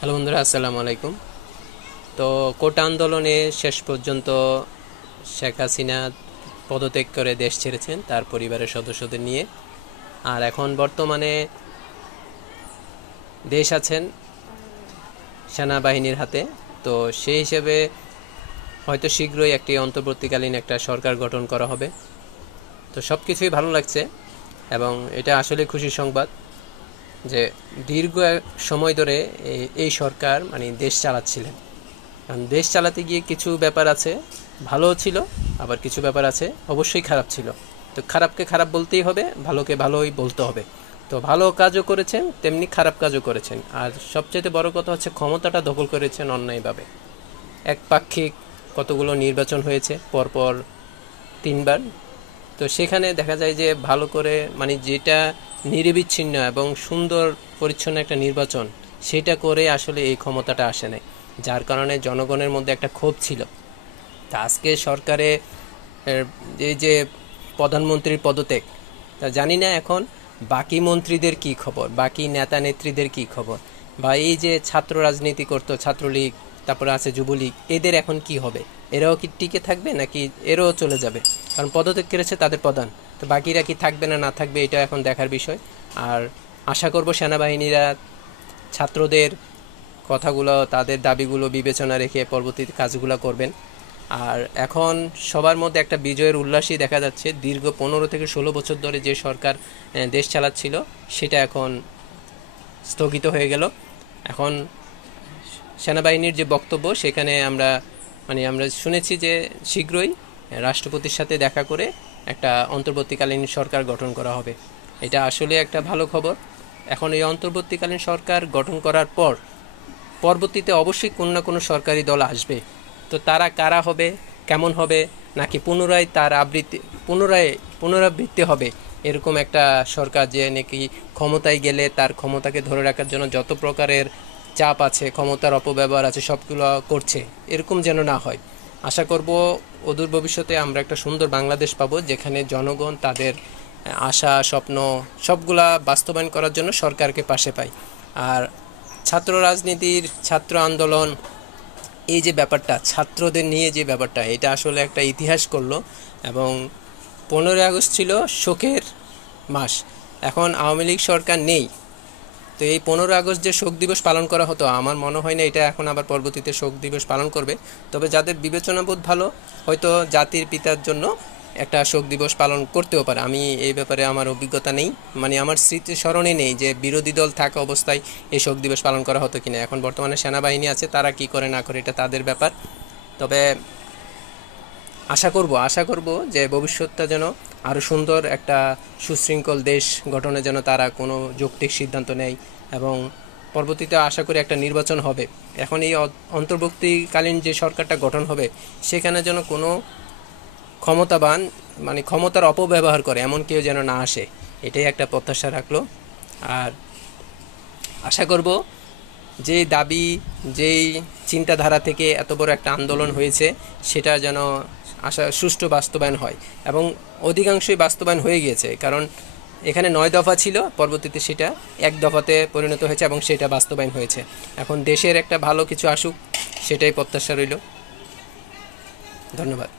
Hello বন্ধুরা, আসসালামু আলাইকুম। তো কোটা আন্দোলনে শেষ পর্যন্ত শেখ হাসিনা পদত্যাগ করে দেশ ছেড়েছেন তার পরিবারের সদস্যদের নিয়ে। আর এখন বর্তমানে দেশ আছেন সেনাবাহিনীর হাতে। তো সেই হিসেবে হয়তো শীঘ্রই একটি অন্তর্বর্তীকালীন একটা সরকার গঠন করা হবে। তো সব কিছুই ভালো লাগছে এবং এটা আসলে খুশির সংবাদ যে দীর্ঘ সময় ধরে এই সরকার মানে দেশ চালাচ্ছিলেন। কারণ দেশ চালাতে গিয়ে কিছু ব্যাপার আছে ভালো ছিল, আবার কিছু ব্যাপার আছে অবশ্যই খারাপ ছিল। তো খারাপকে খারাপ বলতেই হবে, ভালোকে ভালোই বলতে হবে। তো ভালো কাজও করেছেন, তেমনি খারাপ কাজও করেছেন। আর সবচেয়ে বড় কথা হচ্ছে ক্ষমতাটা দখল করেছেন অন্যায়ভাবে। একপাক্ষিক কতগুলো নির্বাচন হয়েছে পরপর 3বার। তো সেখানে দেখা যায় যে ভালো করে মানে যেটা নিরবিচ্ছিন্ন এবং সুন্দর পরিচ্ছন্ন একটা নির্বাচন, সেটা করে আসলে এই ক্ষমতাটা আসে নাই। যার কারণে জনগণের মধ্যে একটা ক্ষোভ ছিল। তা আজকে সরকারে এই যে প্রধানমন্ত্রীর পদত্যাগ, তা জানি না এখন বাকি মন্ত্রীদের কি খবর, বাকি নেতা নেত্রীদের কি খবর, বা এই যে ছাত্র রাজনীতি করতো ছাত্রলীগ, তারপরে আছে যুবলীগ, এদের এখন কি হবে? এরাও কি টিকে থাকবে নাকি এরাও চলে যাবে? কারণ পদত্যাগ করেছে তাদের প্রধান, তো বাকিরা কি থাকবে না না থাকবে এটা এখন দেখার বিষয়। আর আশা করব সেনাবাহিনীরা ছাত্রদের কথাগুলো, তাদের দাবিগুলো বিবেচনা রেখে পরবর্তীতে কাজগুলো করবেন। আর এখন সবার মধ্যে একটা বিজয়ের উল্লাসই দেখা যাচ্ছে। দীর্ঘ 15 থেকে 16 বছর ধরে যে সরকার দেশ চালাচ্ছিল, সেটা এখন স্থগিত হয়ে গেল। এখন সেনাবাহিনীর যে বক্তব্য, সেখানে আমরা শুনেছি যে শীঘ্রই রাষ্ট্রপতির সাথে দেখা করে একটা অন্তর্বর্তীকালীন সরকার গঠন করা হবে। এটা আসলে একটা ভালো খবর। এখন এই অন্তর্বর্তীকালীন সরকার গঠন করার পর পরবর্তীতে অবশ্যই কোনো না কোনো সরকারি দল আসবে। তো তারা কারা হবে, কেমন হবে, নাকি পুনরায় তার পুনরাবৃত্তি হবে এরকম একটা সরকার যে নাকি ক্ষমতায় গেলে তার ক্ষমতাকে ধরে রাখার জন্য যত প্রকারের চাপ আছে, ক্ষমতার অপব্যবহার আছে, সবগুলো করছে, এরকম যেন না হয়। আশা করব অদূর ভবিষ্যতে আমরা একটা সুন্দর বাংলাদেশ পাবো, যেখানে জনগণ তাদের আশা স্বপ্ন সবগুলা বাস্তবায়ন করার জন্য সরকারকে পাশে পায়। আর ছাত্র রাজনীতির, ছাত্র আন্দোলন, এই যে ব্যাপারটা, ছাত্রদের নিয়ে যে ব্যাপারটা, এটা আসলে একটা ইতিহাস করলো। এবং 15ই আগস্ট ছিল শোকের মাস। এখন আওয়ামী লীগ সরকার নেই, তো এই 15ই আগস্ট যে শোক দিবস পালন করা হতো, আমার মনে হয় না এটা এখন আবার পরবর্তীতে শোক দিবস পালন করবে। তবে যাদের বিবেচনাবোধ ভালো, হয়তো জাতির পিতার জন্য একটা শোক দিবস পালন করতেও পারে। আমি এই ব্যাপারে আমার অভিজ্ঞতা নেই, মানে আমার স্মৃতি স্মরণে নেই যে বিরোধী দল থাকা অবস্থায় এই শোক দিবস পালন করা হতো কিনা। এখন বর্তমানে সেনাবাহিনী আছে, তারা কি করে না করে এটা তাদের ব্যাপার। তবে আশা করব যে ভবিষ্যৎটা যেন আরও সুন্দর একটা সুশৃঙ্খল দেশ গঠনে যেন তারা কোনো যৌক্তিক সিদ্ধান্ত নেয়। এবং পরবর্তীতে আশা করি একটা নির্বাচন হবে। এখন এই অন্তর্বর্তীকালীন যে সরকারটা গঠন হবে, সেখানে যেন কোনো ক্ষমতাবান মানে ক্ষমতার অপব্যবহার করে এমন কেউ যেন না আসে, এটাই একটা প্রত্যাশা রাখলো। আর আশা করব যেই দাবি, যেই চিন্তাধারা থেকে এত বড় একটা আন্দোলন হয়েছে, সেটা যেন সুষ্ঠু বাস্তবায়ন হয়। এবং অধিকাংশই বাস্তবায়ন হয়ে গিয়েছে, কারণ এখানে 9 দফা ছিল, পরবর্তীতে সেটা 1 দফাতে পরিণত হয়েছে এবং সেটা বাস্তবায়ন হয়েছে। এখন দেশের একটা ভালো কিছু আসুক, সেটাই প্রত্যাশা রইল। ধন্যবাদ।